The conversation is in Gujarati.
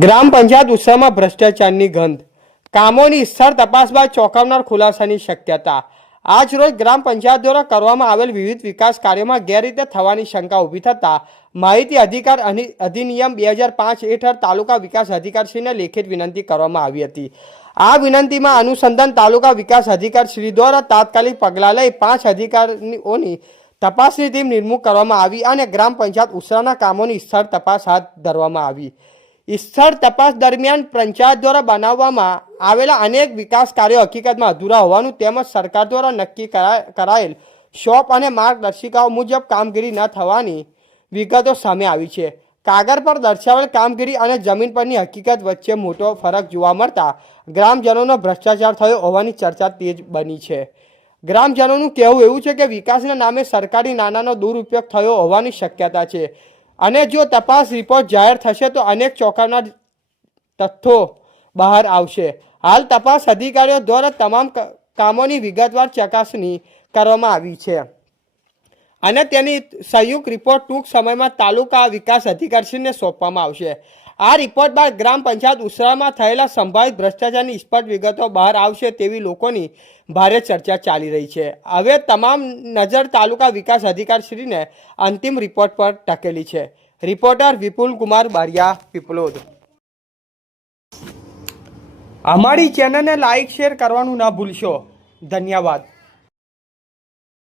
ગ્રામ પંચાયત ઉત્સવમાં ભ્રષ્ટાચારની ગંધ. કામોની સ્થળ તપાસ બાદ ચોંકાવનાર ખુલાસાની શક્યતા. આજ રોજ ગ્રામ પંચાયત દ્વારા કરવામાં આવેલ વિવિધ વિકાસ કાર્યોમાં ગેરરીતે થવાની શંકા ઊભી થતા માહિતી અધિકાર અધિનિયમ બે હજાર પાંચ હેઠળ તાલુકા વિકાસ અધિકારીશ્રીને લેખિત વિનંતી કરવામાં આવી હતી. આ વિનંતીમાં અનુસંધાન તાલુકા વિકાસ અધિકારીશ્રી દ્વારા તાત્કાલિક પગલાં લઈ પાંચ અધિકારીઓની તપાસની ટીમ નિમણૂક કરવામાં આવી અને ગ્રામ પંચાયત ઉસરાના કામોની સ્થળ તપાસ હાથ ધરવામાં આવી. સ્થળ તપાસ દરમિયાન પંચાયત દ્વારા બનાવવામાં આવેલા અનેક વિકાસ કાર્યો હકીકતમાં અધૂરા હોવાનું તેમજ સરકાર દ્વારા નક્કી કરા- કરાયેલ શોપ અને માર્ગદર્શિકાઓ મુજબ કામગીરી ન થવાની વિગતો સામે આવી છે. કાગળ પર દર્શાવેલ કામગીરી અને જમીન પરની હકીકત વચ્ચે મોટો ફરક જોવા મળતા ગ્રામજનોનો ભ્રષ્ટાચાર થયો હોવાની ચર્ચા તેજ બની છે. ગ્રામજનોનું કહેવું એવું છે કે વિકાસના નામે સરકારી નાણાંનો દુરુપયોગ થયો હોવાની શક્યતા છે. અને જો તપાસ રિપોર્ટ જાહેર થશે તો અનેક ચોંકાવનાર તથ્યો બહાર આવશે. હાલ તપાસ અધિકારીઓ દ્વારા તમામ કામોની વિગતવાર ચકાસણી કરવામાં આવી છે. અને તેની સંયુક્ત રિપોર્ટ ટૂંક સમયમાં તાલુકા વિકાસ અધિકારીશ્રીને સોંપવામાં આવશે. આ રિપોર્ટ બાદ ગ્રામ પંચાયત ઉસરામાં થયેલા સંભાવિત ભ્રષ્ટાચારની સ્પષ્ટ વિગતો બહાર આવશે તેવી લોકોની ભારે ચર્ચા ચાલી રહી છે. હવે તમામ નજર તાલુકા વિકાસ અધિકારીશ્રીને અંતિમ રિપોર્ટ પર ટકેલી છે. રિપોર્ટર વિપુલ કુમાર બારિયા પીપલોદ અમારી ચેનલને લાઇક શેર કરવાનું ના ભૂલશો. ધન્યવાદ.